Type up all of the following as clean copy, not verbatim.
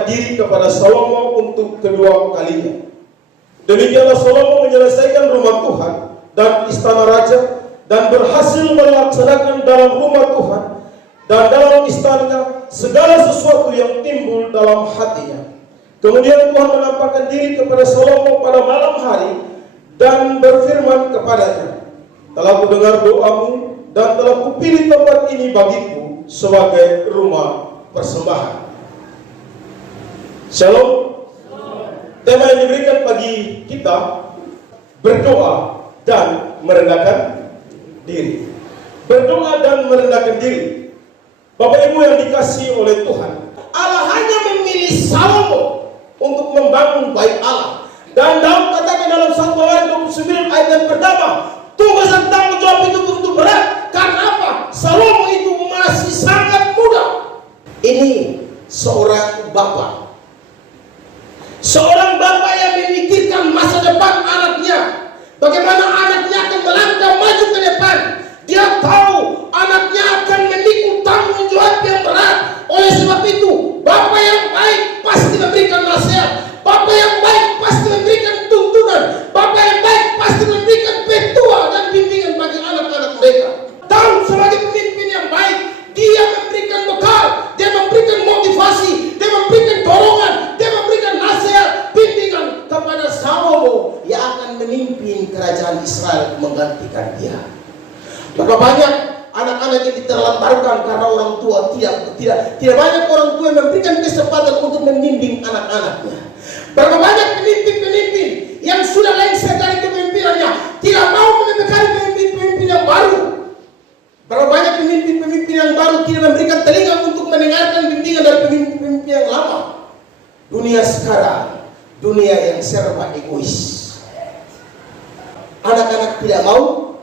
menampakkan diri kepada Salomo untuk kedua kalinya. Demikianlah Salomo menyelesaikan rumah Tuhan dan istana raja, dan berhasil melaksanakan dalam rumah Tuhan dan dalam istananya segala sesuatu yang timbul dalam hatinya. Kemudian Tuhan menampakkan diri kepada Salomo pada malam hari dan berfirman kepadanya, "Telah kudengar doamu dan telah kupilih tempat ini bagiku sebagai rumah persembahan." Shalom. Tema yang diberikan bagi kita, berdoa dan merendahkan diri. Berdoa dan merendahkan diri. Bapak Ibu yang dikasihi oleh Tuhan, Allah hanya memilih Salomo untuk membangun bait Allah. Dan Daud katakan dalam 1 Ayat 29 ayat yang pertama, tugas dan tanggung jawab itu begitu berat. Karena apa? Salomo itu masih sangat muda. Ini seorang bapak. Seorang bapak yang memikirkan masa depan anaknya. Bagaimana anaknya akan melangkah maju ke depan. Dia tahu anaknya akan memikul tanggung jawab yang berat. Oleh sebab itu, bapak yang baik pasti memberikan nasihat. Bapak yang baik pasti memberikan tuntunan. Bapak yang baik pasti memberikan petua dan bimbingan bagi anak-anak mereka. Tahu sebagai pemimpin yang baik, dia memberikan bekal, dia memberikan motivasi, dia memberikan dorongan, dia memberikan nasihat, bimbingan kepada Salomo yang akan memimpin kerajaan Israel menggantikan dia. Berapa banyak anak-anak yang diterlantarkan karena orang tua tidak banyak orang tua yang memberikan kesempatan untuk membimbing anak-anaknya. Berapa banyak pemimpin-pemimpin yang sudah lengser dari kepemimpinannya tidak mau membekali pemimpin-pemimpin yang baru. Berapa banyak pemimpin-pemimpin yang baru tidak memberikan telinga untuk mendengarkan bimbingan dari pemimpin-pemimpin yang lama. Dunia sekarang, dunia yang serba egois. Anak-anak tidak mau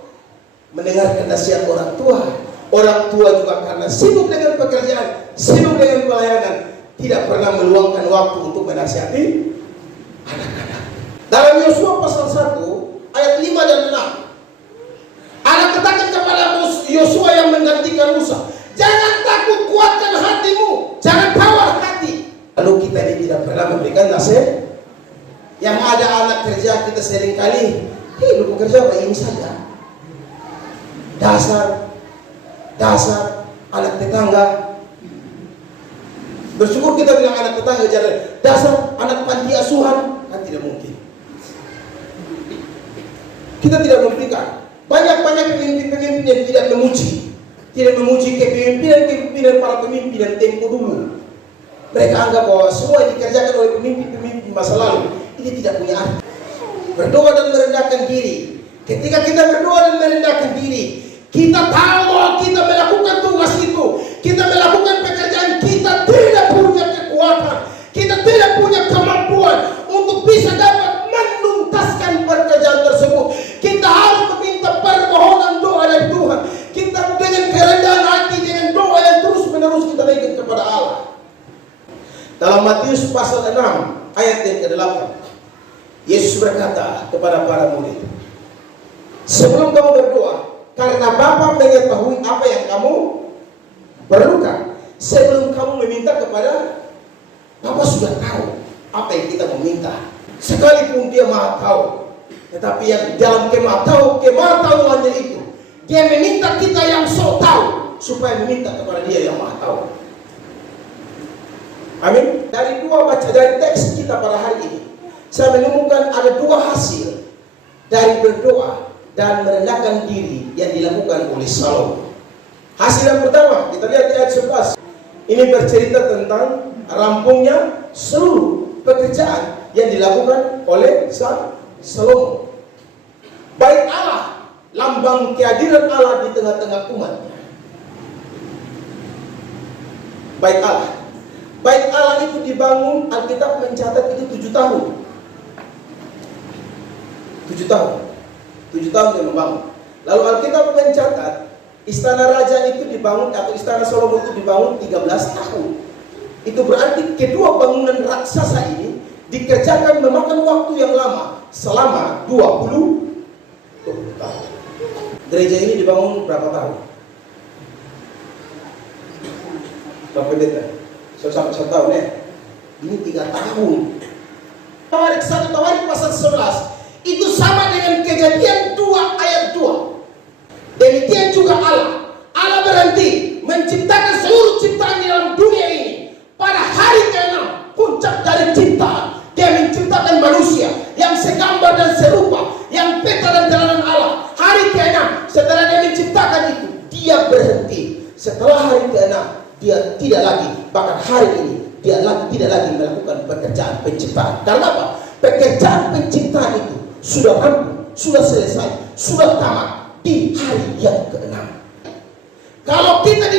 mendengarkan nasihat orang tua. Orang tua juga karena sibuk dengan pekerjaan, sibuk dengan pelayanan, tidak pernah meluangkan waktu untuk menasihati anak-anak. Dalam Yosua pasal 1 ayat 5 dan 6, Allah katakan kepada Yosua yang menggantikan Musa, jangan takut, kuatkan hatimu, jangan tawar hati. Lalu kita ini tidak pernah memberikan nasihat. Yang ada anak kerja kita seringkali, lu bekerja apa ini saja. Dasar anak tetangga. Bersyukur kita bilang anak tetangga, jangan dasar anak panti asuhan, kan tidak mungkin. Kita tidak memberikan. Banyak pemimpin-pemimpin yang tidak memuji kepemimpinan para pemimpinan tempo dulu. Mereka anggap bahwa semua yang dikerjakan oleh pemimpin-pemimpin masa lalu ini tidak punya arti. Berdoa dan merendahkan diri. Ketika kita berdoa dan merendahkan diri, kita tahu bahwa kita melakukan tugas itu, kita melakukan pekerjaan, kita tidak punya kekuatan, kita tidak punya kemampuan untuk bisa dapat menuntaskan pekerjaan tersebut. Kita harus meminta permohonan doa dari Tuhan. Kita dengan kerendahan hati, dengan doa yang terus menerus kita naikkan kepada Allah. Dalam Matius pasal 6 ayat yang ke-8, Yesus berkata kepada para murid, sebelum kamu berdoa, karena Bapa mengetahui apa yang kamu perlukan. Sebelum kamu meminta kepada Bapa sudah tahu apa yang kita meminta. Sekalipun dia maha tahu, tetapi yang dalam kemahatauannya itu, dia meminta kita yang sok tahu supaya meminta kepada dia yang maha tahu. Amin. Dari teks kita pada hari ini, saya menemukan ada dua hasil dari berdoa dan merendahkan diri yang dilakukan oleh Salomo. Hasil yang pertama, kita lihat di ayat 11. Ini bercerita tentang rampungnya seluruh pekerjaan yang dilakukan oleh Salomo. Bait Allah, lambang kehadiran Allah di tengah-tengah umatnya. Bait Allah. Bait Allah itu dibangun, Alkitab mencatat itu 7 tahun. 7 tahun. 7 tahun dia membangun. Lalu Alkitab mencatat istana raja itu dibangun, atau istana Salomo itu dibangun 13 tahun. Itu berarti kedua bangunan raksasa ini dikerjakan memakan waktu yang lama, selama 20 tahun. Gereja ini dibangun berapa tahun? Bapak Pendeta, 1 tahun ya? Ini 3 tahun. Tawarik 1 Tawarik pasal 11 itu sama dengan Kejadian 2 ayat 2. Demikian juga Allah. Allah berhenti menciptakan seluruh ciptaan di dalam dunia ini. Pada hari ke-6, puncak dari ciptaan, Dia menciptakan manusia yang segambar dan serupa, yang peta dan teladan Allah. Hari ke-6, setelah Dia menciptakan itu, Dia berhenti. Setelah hari ke-6, Dia tidak lagi, bahkan hari ini Dia tidak lagi melakukan pekerjaan penciptaan. Karena apa? Pekerjaan penciptaan itu sudah rampung, sudah selesai, sudah tamat di hari yang ke-6. Kalau kita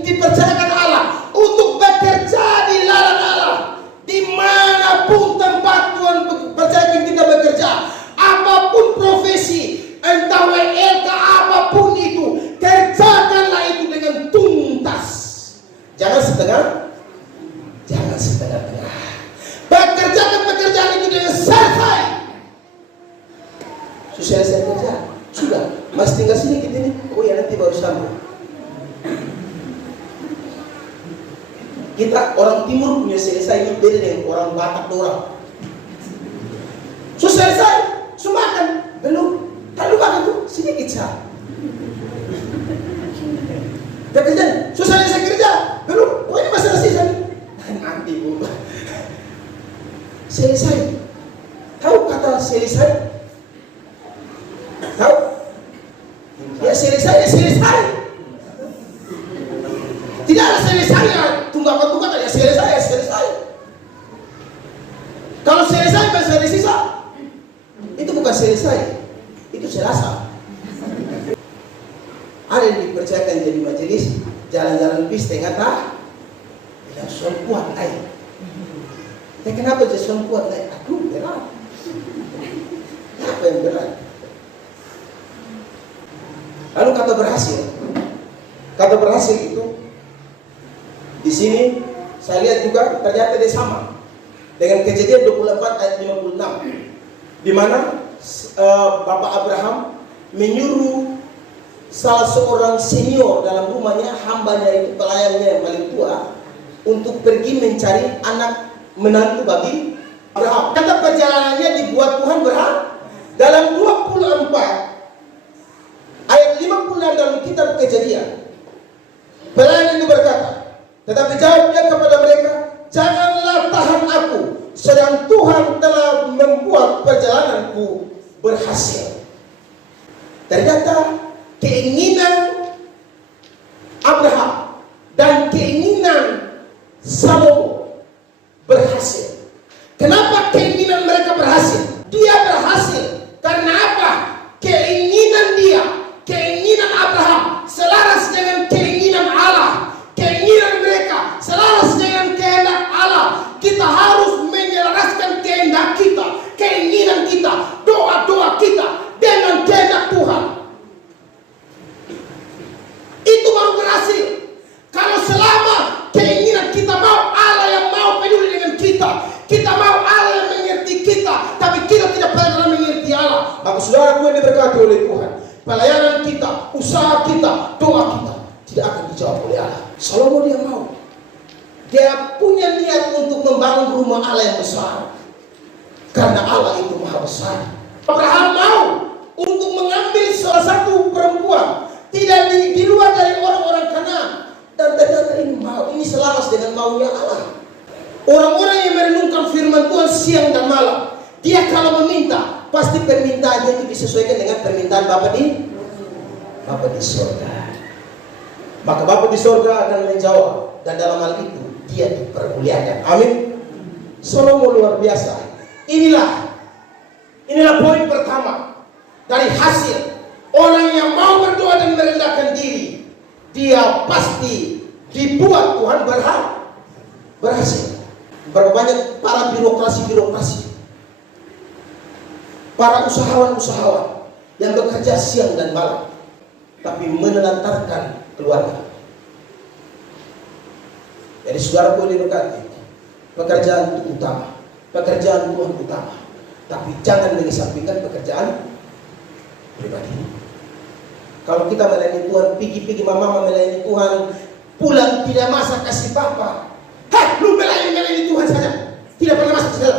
dipercayakan Allah untuk bekerja di ladang Allah, dimanapun tempat Tuhan percayakan kita bekerja, apapun profesi, entah WLK apapun itu, kerjakanlah itu dengan tuntas. Jangan setengah-tengah. Bekerjakan pekerjaan itu dengan selesai. Selesai kerja, sudah. Masih tinggal sedikit ini. Oh ya, nanti baru sambung. Kita orang timur punya selesai itu beda dengan orang Batak dorang. Selesai, makan belum. Kalau makan tuh sedikit sah. Kerja, selesai kerja belum. Oh ini masalah sisa nih. Nanti bu. Selesai. Tahu kata selesai? Tahu? Ya selesai. Tidak ada selesai ya. Tunggakan ya selesai. Kalau selesai masih ada sisa, itu bukan selesai, itu selasa. Ada yang dipercayakan jadi majelis jalan-jalan bis tengah tak, tidak soal kuat naik. Ya kenapa jadi soal kuat naik? Aduh berat. Apa yang berat? Lalu kata berhasil itu di sini saya lihat juga ternyata dia sama dengan Kejadian 24 ayat 56, di mana Bapak Abraham menyuruh salah seorang senior dalam rumahnya, hambanya itu pelayannya yang paling tua, untuk pergi mencari anak menantu bagi Abraham. Kata perjalanannya dibuat Tuhan berhak. Dalam 24 ayat 56 dalam kitab Kejadian, pelayan itu berkata, tetapi jawabnya kepada mereka, janganlah tahan aku, sedang Tuhan telah membuat perjalananku berhasil. Ternyata keinginan Abraham dan keinginan Salomo berhasil. Kenapa keinginan mereka berhasil? Dia berhasil karena apa? Keinginan Abraham selaras dengan keinginan Allah. Keinginan mereka selaras dengan kehendak Allah. Kita harus menyelaraskan kehendak kita, keinginan kita, doa-doa kita dengan kehendak Tuhan. Itu baru berhasil. Kalau selama keinginan kita mau Allah yang mau peduli dengan kita, kita mau Allah yang mengerti kita, tapi kita tidak pernah mengerti Allah, maka saudara gue diberkati oleh Tuhan. Pelayanan kita, usaha kita, doa kita tidak akan dijawab oleh Allah. Salomo dia mau. Dia punya niat untuk membangun rumah Allah yang besar, karena Allah itu maha besar. Abraham mau untuk mengambil salah satu perempuan, tidak di luar dari orang-orang Kanaan, dan ternyata ini selaras dengan maunya Allah. Orang-orang yang merenungkan firman Tuhan siang dan malam, dia kalau meminta, pasti permintaannya itu disesuaikan dengan permintaan Bapa di surga. Maka Bapa di surga akan menjawab, dan dalam hal itu dia dipermuliakan. Amin. Salomo luar biasa. Inilah poin pertama dari hasil orang yang mau berdoa dan merendahkan diri. Dia pasti dibuat Tuhan berhasil. Berapa banyak para birokrasi, para usahawan yang bekerja siang dan malam, tapi menelantarkan keluarga. Jadi saudara boleh berkata, pekerjaan itu utama, pekerjaan Tuhan utama, tapi jangan mengesampingkan pekerjaan pribadi. Kalau kita melayani Tuhan, pigi-pigi mama melayani Tuhan, pulang tidak masak kasih papa. Hah, lu melayani Tuhan saja, tidak pernah masuk saja.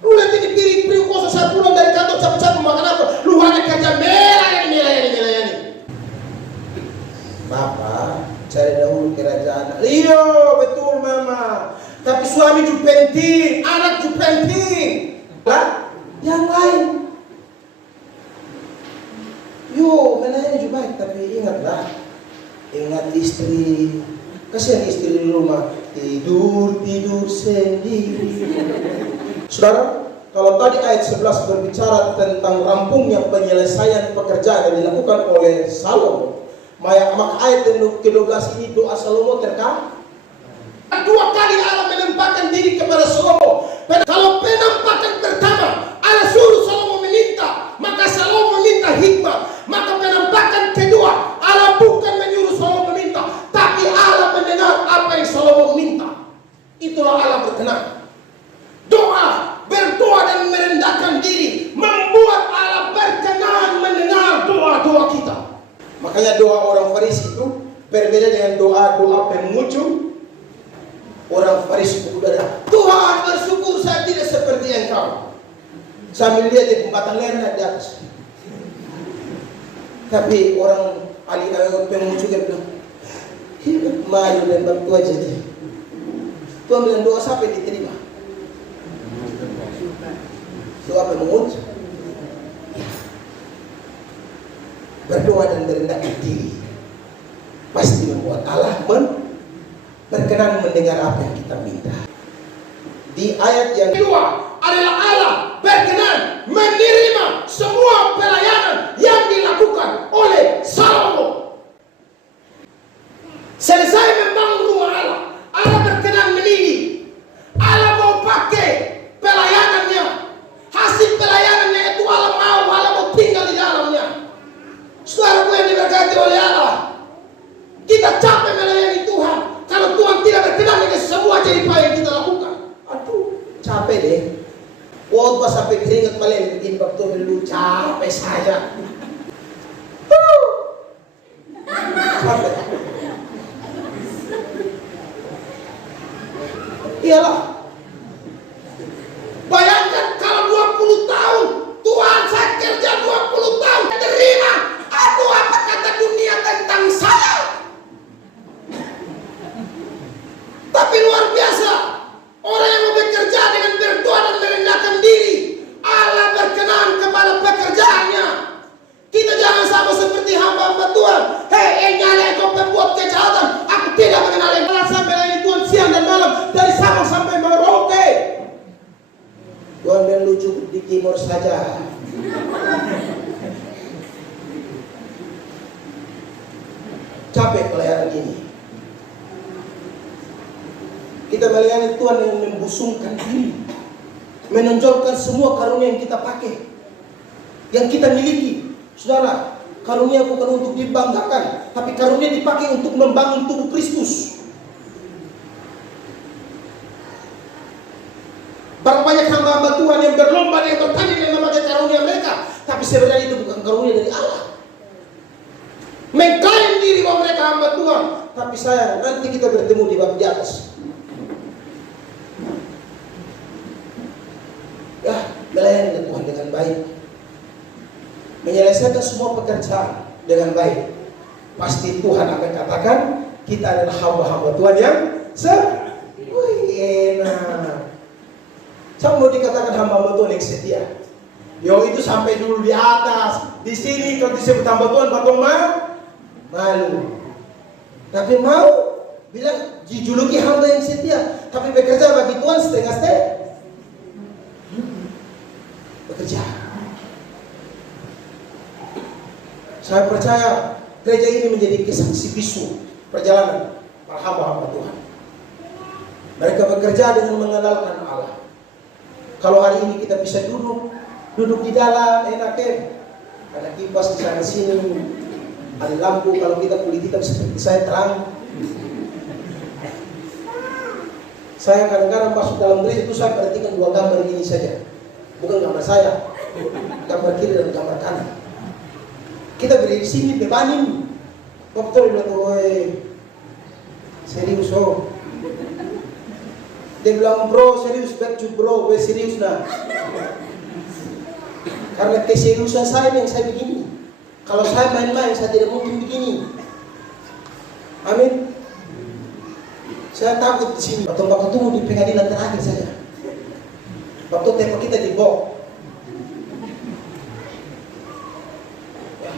Lu lihat ini piring kosong, saya pulang dari kantor capek-capek makan apa? Lu hanya kerja melayani. Bapak, cari dahulu kerajaan. Iya, betul mama. Tapi suami juga penting, anak juga penting. Lah, yang lain. Yo, melayani juga baik, tapi ingatlah. Ingat istri. Kasihan istri di rumah tidur sendiri. Saudara, kalau tadi ayat 11 berbicara tentang rampungnya penyelesaian pekerjaan yang dilakukan oleh Salomo, maka ayat ke-12 ini doa Salomo terkait. Dua kali Allah menempatkan diri kepada Salomo. Kalau penampakan pertama Allah suruh Salomo meminta, maka Salomo minta hikmah. Maka penampakan kedua Allah bukan menyuruh Salomo meminta, tapi Allah mendengar apa yang Salomo minta. Itulah Allah berkenan. Berdoa dan merendahkan diri membuat Allah berkenan mendengar doa-doa kita. Makanya doa orang Farisi itu berbeda dengan doa-doa pengucu. Orang Farisi itu berkata, Tuhan bersyukur saya tidak seperti engkau. Sambil lihat di pembatang leher di atas. Tapi orang ahli pengucu dia bilang, hidup malu dan bantu aja dia. Tuhan bilang doa siapa yang diterima? Doa pengucu. Berdoa dan merendahkan diri pasti membuat Allah berkenan mendengar apa yang kita minta. Di ayat yang kedua adalah Allah berkenan menerima semua pelayanan yang dilakukan oleh Salomo. Selesai membangun rumah Allah, Allah berkenan menilai. Allah mau pakai pelayanannya. Hasil pelayanannya itu Allah mau tinggal di dalamnya. Saudara yang diberkati oleh Allah, kita capek melayani Tuhan. Kalau Tuhan tidak berkenan dengan semua jeripaya yang kita lakukan, aduh, capek deh. Khotbah sampai keringat paling bikin waktu dulu capek saja. Capek. Iyalah. Bayangkan kalau 20 tahun Tuhan saya kerja 20 tahun terima. Aduh, apa kata dunia tentang saya? Tapi luar biasa, orang yang mau bekerja dengan berdoa dan merendahkan diri, Allah berkenan kepada pekerjaannya. Kita jangan sama seperti hamba-hamba Tuhan. Hei, nyala kau pembuat kejahatan, aku tidak mengenal engkau. Sampai lagi Tuhan siang dan malam, dari Sabang sampai Merauke. Tuhan bilang lu cukup di timur saja. Capek pelayanan ini. Kita melayani Tuhan yang membusungkan diri, menonjolkan semua karunia yang kita pakai, yang kita miliki. Saudara, karunia bukan untuk dibanggakan, tapi karunia dipakai untuk membangun tubuh Kristus. Berapa banyak hamba-hamba Tuhan yang berlomba dan bertanding dengan memakai karunia mereka, tapi sebenarnya itu bukan karunia dari Allah. Mengklaim diri bahwa mereka hamba Tuhan, tapi sayang nanti kita bertemu di bab di atas. Ya, melayani Tuhan dengan baik, menyelesaikan semua pekerjaan dengan baik, pasti Tuhan akan katakan kita adalah hamba-hamba Tuhan yang enak. Saya mau dikatakan hamba-hamba Tuhan yang setia. Yo, itu sampai dulu di atas. Di sini kalau disebut hamba Tuhan, patong malu. Tapi mau bilang dijuluki hamba yang setia, tapi bekerja bagi Tuhan setengah-setengah. Bekerja. Saya percaya gereja ini menjadi kesaksi bisu perjalanan para hamba-hamba Tuhan. Mereka bekerja dengan mengandalkan Allah. Kalau hari ini kita bisa duduk di dalam enaknya, ada kipas di sana sini, ada lampu. Kalau kita kulit hitam seperti saya terang. Saya kadang-kadang masuk dalam gereja itu saya perhatikan dua gambar ini saja. Bukan gambar saya, gambar kiri dan gambar kanan. Kita berdiri di sini bebanin. Dokter bilang, "Woi, serius oh." Dia bilang, bro serius, bro, serius nah. Karena keseriusan saya yang saya begini. Kalau saya main-main, saya tidak mungkin begini. Amin. Saya takut di sini. Waktu ketemu di pengadilan terakhir saja. Waktu tembak kita di bawah. Ya.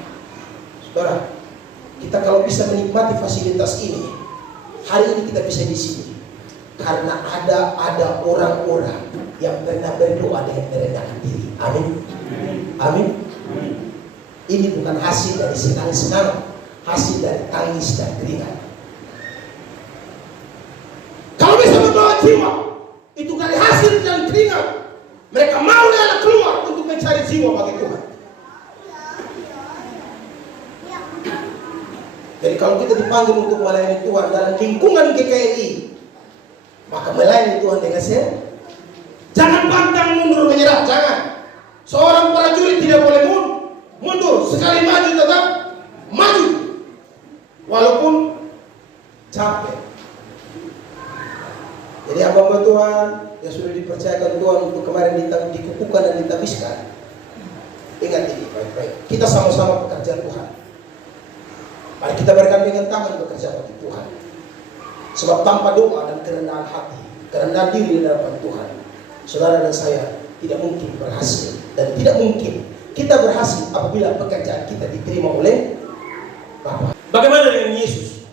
Saudara, kita kalau bisa menikmati fasilitas ini, hari ini kita bisa di sini. Karena ada orang-orang yang pernah berdoa dengan merendahkan diri. Amin. Amin. Ini bukan hasil dari senang-senang, hasil dari tangis dan keringat. Kalau bisa membawa jiwa, itu dari hasil dan keringat. Mereka mau rela keluar untuk mencari jiwa bagi Tuhan. Jadi kalau kita dipanggil untuk melayani Tuhan dalam lingkungan GKRI, maka melayani Tuhan dengan sehat. Jangan pantang mundur menyerah, jangan. Seorang prajurit tidak boleh mundur. Sekali maju tetap maju. Walaupun capek. Jadi hamba Tuhan yang sudah dipercayakan Tuhan untuk kemarin dikukuhkan dan ditabiskan. Ingat ini baik-baik. Kita sama-sama pekerjaan Tuhan. Mari kita bergandengan tangan bekerja bagi Tuhan. Sebab tanpa doa dan kerendahan hati, kerendahan diri di hadapan Tuhan, saudara dan saya tidak mungkin berhasil. Dan tidak mungkin kita berhasil apabila pekerjaan kita diterima oleh Bapa. Bagaimana dengan Yesus?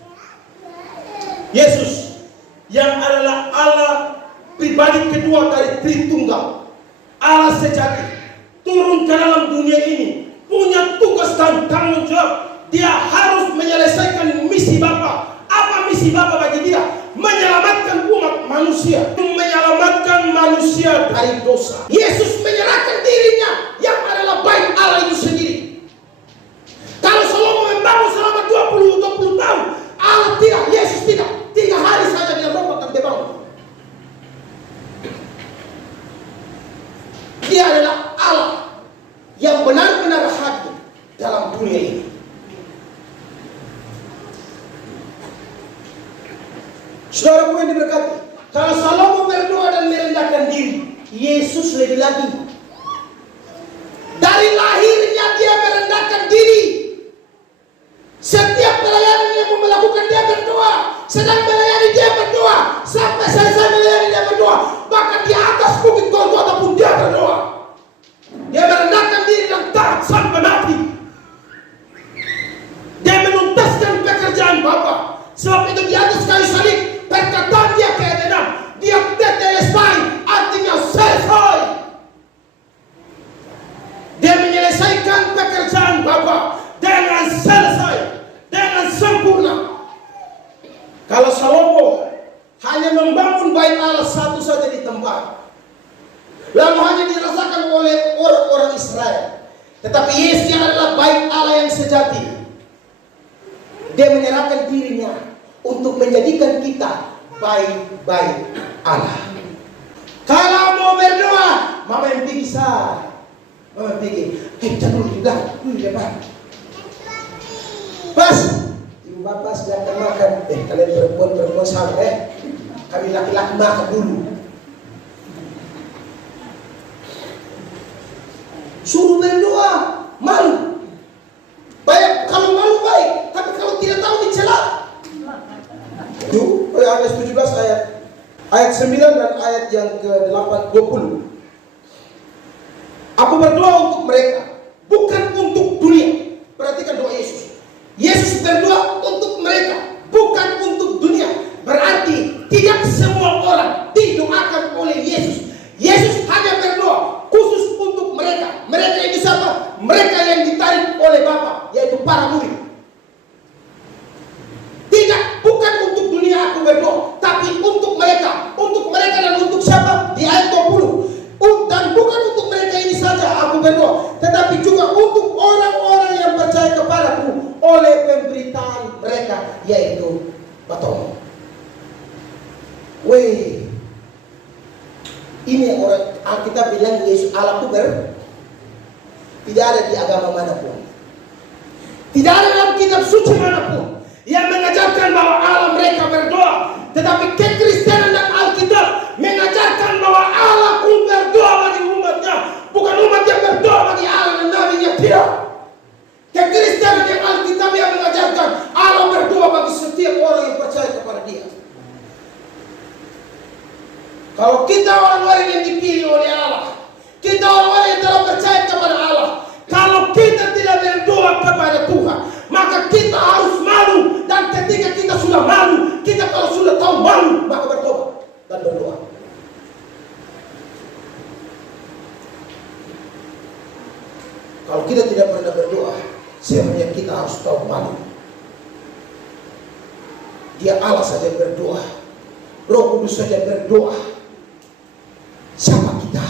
Yesus yang adalah Allah pribadi kedua dari Tritunggal, Allah sejati, turun ke dalam dunia ini, punya tugas dan tanggung jawab. Dia harus menyelesaikan misi Bapa. Apa misi Bapa bagi dia? Menyelamatkan umat manusia, menyelamatkan manusia dari dosa. Yesus menyerahkan dirinya yang adalah baik Allah itu sendiri. Kalau Salomo membangun selama 20 tahun, Allah tidak, Yesus tidak. 3 hari saja dia robohkan dia bangun. Dia adalah Allah yang benar-benar hadir dalam dunia ini. Saudara yang diberkati, kalau Salomo berdoa dan merendahkan diri, Yesus lebih lagi. Dari lahirnya dia merendahkan diri. Setiap pelayanan yang melakukan dia berdoa, sedang melayani dia berdoa, sampai selesai melayani dia berdoa. Bahkan di atas bukit Golgota pun dia berdoa. Dia merendahkan diri dan taat sampai mati. Dia menuntaskan pekerjaan Bapa. Sebab itu di atas kayu salib, perkataan dia keedenan, dia tetelestai, artinya selesai. Dia menyelesaikan pekerjaan Bapa dengan selesai, dengan sempurna. Kalau Salomo hanya membangun bait Allah satu saja di tempat, lalu hanya dirasakan oleh orang-orang Israel, tetapi Yesus yang adalah bait Allah yang sejati, dia menyerahkan dirinya untuk menjadikan kita baik-baik Allah. Kalau mau berdoa, mama yang bisa, mama pergi. Dulu di belakang, dulu di depan. Pas, ibu bapak sedang makan. Kalian perempuan sama kami laki-laki makan dulu. Suruh berdoa, malu. Baik, kalau malu baik, tapi kalau tidak tahu dicela. Itu ayat 17 ayat 9 dan ayat yang ke-8 20. Aku berdoa untuk mereka, bukan untuk dunia. Perhatikan doa Yesus. Yesus berdoa untuk mereka, bukan untuk dunia. Berarti tidak semua orang didoakan oleh Yesus. Yesus hanya berdoa khusus untuk mereka. Mereka itu siapa? Mereka yang ditarik oleh Bapa, yaitu para murid. Tidak, bukan untuk dunia aku berdoa, tapi untuk mereka. Untuk mereka dan untuk siapa? Di ayat 20. Dan bukan untuk mereka ini saja aku berdoa, tetapi juga untuk orang-orang yang percaya kepadaku oleh pemberitaan mereka, yaitu Batom. Weh, ini orang Alkitab bilang Yesus Allah itu tidak ada di agama manapun, tidak ada dalam kitab suci manapun yang mengajarkan bahwa Allah mereka berdoa. Tetapi kekristenan dan Alkitab Kalau kita orang-orang yang dipilih oleh Allah, kita orang-orang yang telah percaya kepada Allah, kalau kita tidak berdoa kepada Tuhan, maka kita harus malu. Dan ketika kita sudah malu, kita kalau sudah tahu malu, maka bertobat dan berdoa. Kalau kita tidak pernah berdoa, sebenarnya kita harus tahu malu. Dia Allah saja berdoa, Roh Kudus saja berdoa. Siapa kita?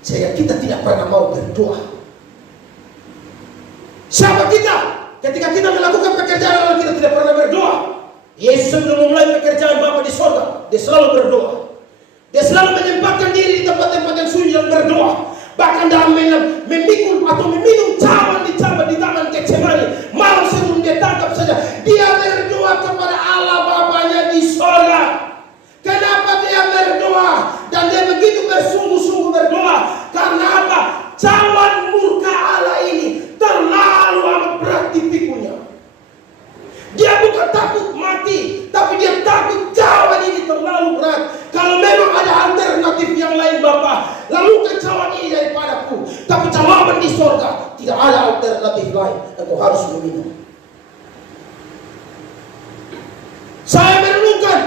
Sehingga kita tidak pernah mau berdoa. Siapa kita? Ketika kita melakukan pekerjaan Allah, kita tidak pernah berdoa. Yesus sebelum memulai pekerjaan Bapa di sorga, dia selalu berdoa. Dia selalu menyempatkan diri di tempat-tempat yang sunyi dan berdoa. Bahkan dalam memikul atau meminum cawan di taman Getsemani, malam sebelum dia tangkap saja, dia berdoa kepada Allah Bapanya di sorga. Kenapa dia berdoa? Dan dia begitu bersungguh-sungguh berdoa. Karena apa? Cawan murka Allah ini terlalu amat berat dipikunya. Dia bukan takut mati, tapi dia takut cawan ini terlalu berat. Kalau memang ada alternatif yang lain Bapa, lakukan cawan ini daripadaku. Tapi jawaban di sorga, tidak ada alternatif lain. Engkau harus meminum. Saya merenungkan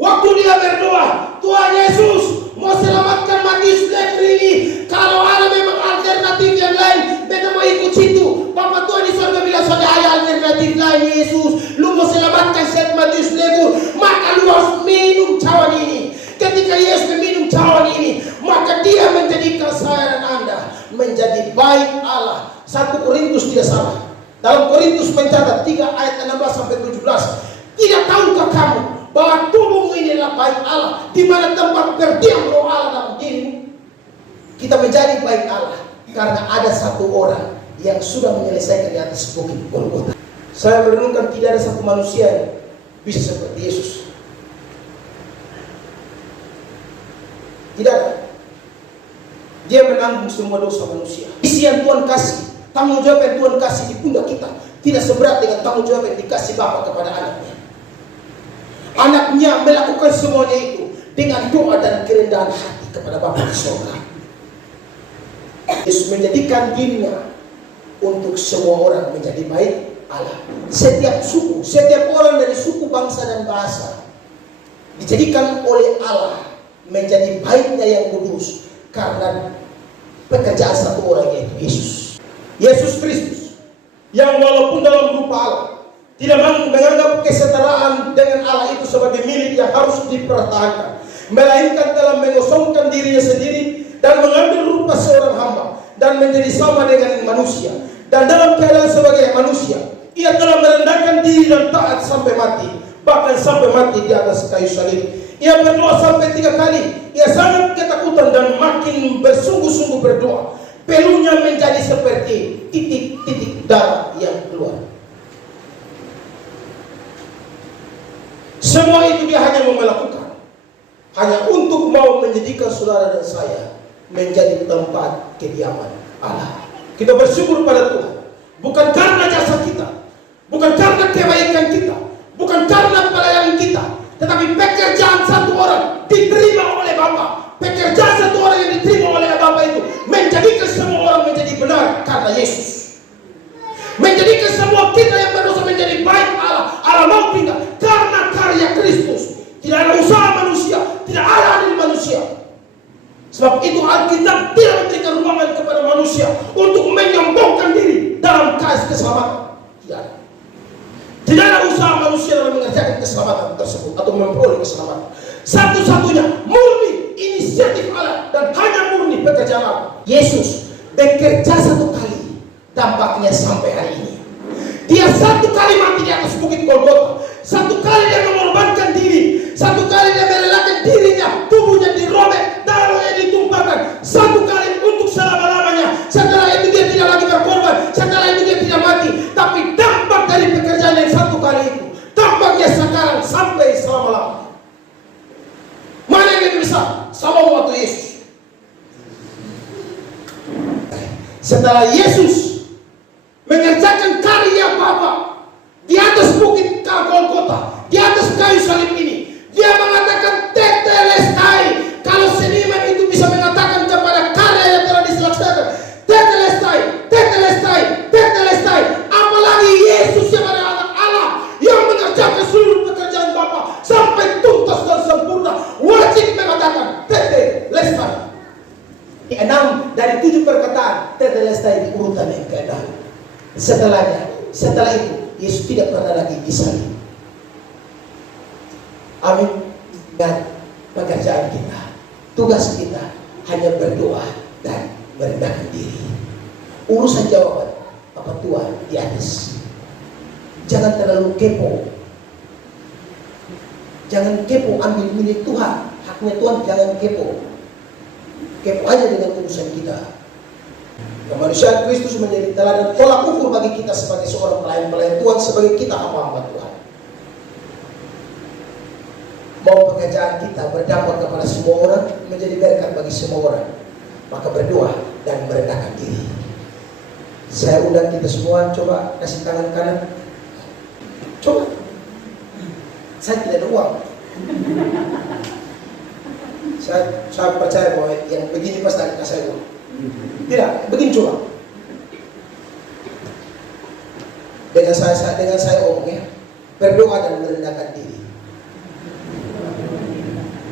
waktu dia berdoa, Tuhan Yesus mau selamatkan Matius Levi ini. Kalau ada memang alternatif yang lain, mereka mau ikut situ. Bapak Tuhan di sorga bilang, sudah ada alternatif lain Yesus. Lu mau selamatkan Saint Matius Levi, maka lu harus minum cawan ini. Ketika Yesus meminum cawan ini, maka dia menjadikan saya dan Anda menjadi baik Allah. 1 Korintus tidak salah. Dalam Korintus mencatat 3 ayat 16 sampai 17. Tidak tahukah kamu bahwa tubuhmu ini adalah baik Allah, di mana tempat berdiam roh Allah dalam dirimu? Kita menjadi baik Allah karena ada satu orang yang sudah menyelesaikan di atas bukit Golgota. Saya merenungkan tidak ada satu manusia yang bisa seperti Yesus. Tidak ada. Dia menanggung semua dosa manusia. Isi yang Tuhan kasih, tanggung jawab yang Tuhan kasih di pundak kita tidak seberat dengan tanggung jawab yang dikasih Bapa kepada anaknya. Anaknya melakukan semuanya itu dengan doa dan kerendahan hati kepada Bapa di surga. Yesus menjadikan dirinya untuk semua orang menjadi baik Allah. Setiap suku, setiap orang dari suku, bangsa dan bahasa dijadikan oleh Allah menjadi baiknya yang kudus karena pekerjaan satu orang, yaitu Yesus. Yesus Kristus yang walaupun dalam rupa Allah tidak menganggap kesetaraan dengan Allah itu sebagai milik yang harus dipertahankan, melainkan telah mengosongkan dirinya sendiri dan mengambil rupa seorang hamba dan menjadi sama dengan manusia. Dan dalam keadaan sebagai manusia, ia telah merendahkan diri dan taat sampai mati, bahkan sampai mati di atas kayu salib. Ia berdoa sampai 3 kali. Ia sangat ketakutan dan makin bersungguh-sungguh berdoa. Peluhnya menjadi seperti titik-titik darah yang keluar. Semua itu dia hanya mau melakukan, hanya untuk mau menjadikan saudara dan saya menjadi tempat kediaman Allah. Kita bersyukur pada Tuhan, bukan karena jasa kita, bukan karena kebaikan kita, bukan karena pelayanan kita, tetapi pekerjaan satu orang diterima oleh Bapa. Pekerjaan satu orang yang diterima oleh Bapa itu menjadikan semua orang menjadi benar karena Yesus. Menjadikan semua kita yang berdosa menjadi baik Allah. Allah mau pindah karena karya Kristus. Tidak ada usaha manusia, tidak ada adil manusia. Sebab itu Alkitab tidak memberikan ruangan kepada manusia untuk menyombongkan diri dalam keselamatan. Tidak ada. Tidak ada usaha manusia dalam mengerjakan keselamatan tersebut atau memperoleh keselamatan. Satu-satunya murni inisiatif Allah dan hanya murni pekerjaan Allah. Yesus bekerja 1 kali, dampaknya sampai hari ini. Dia 1 kali mati di atas bukit Golgota, 1 kali dia mengorbankan diri, 1 kali dia merelakan dirinya, tubuhnya dirobek, darahnya ditumpahkan, 1 kali untuk selama-lamanya. Setelah itu dia tidak lagi berkorban, setelah itu dia tidak mati. Tapi dampak dari pekerjaan yang 1 kali itu, dampaknya sekarang sampai selama-lamanya. Mana yang lebih besar? Sama waktu Yesus. Setelah Yesus mengerjakan karya Bapa di atas bukit Golgota, di atas kayu salib ini, dia mengatakan tetelestai, Setelah itu Yesus tidak pernah lagi disalib. Amin. Dan pekerjaan kita, tugas kita hanya berdoa dan merendahkan diri. Urusan jawaban apa Tuhan di atas. Jangan terlalu kepo. Jangan kepo ambil milik Tuhan. Haknya Tuhan, jangan kepo. Kepo aja dengan urusan kita. Kemanusiaan Kristus menjadi teladan tolak ukur bagi kita sebagai seorang pelayan-pelayan Tuhan, sebagai kita hamba-hamba Tuhan. Mau pekerjaan kita berdampak kepada semua orang, menjadi berkat bagi semua orang, maka berdoa dan merendahkan diri. Saya undang kita semua, coba kasih tangan kanan. Coba. Saya tidak ada uang. Saya percaya bahwa yang begini pasti akan kasih uang. Tidak, begini coba. Dengan saya omong ya, berdoa dan merendahkan diri.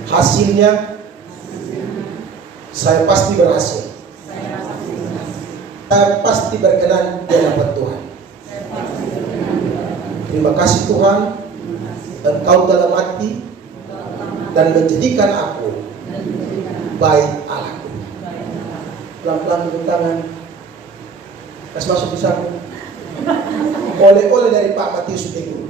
Hasilnya, saya pasti berhasil. Saya pasti berkenan di hadapan Tuhan. Terima kasih Tuhan, Engkau dalam hati dan menjadikan aku baik Allahku. Pelan-pelan tepuk tangan. Kasih masuk di saku. Oleh-oleh dari Pak Matius Bego.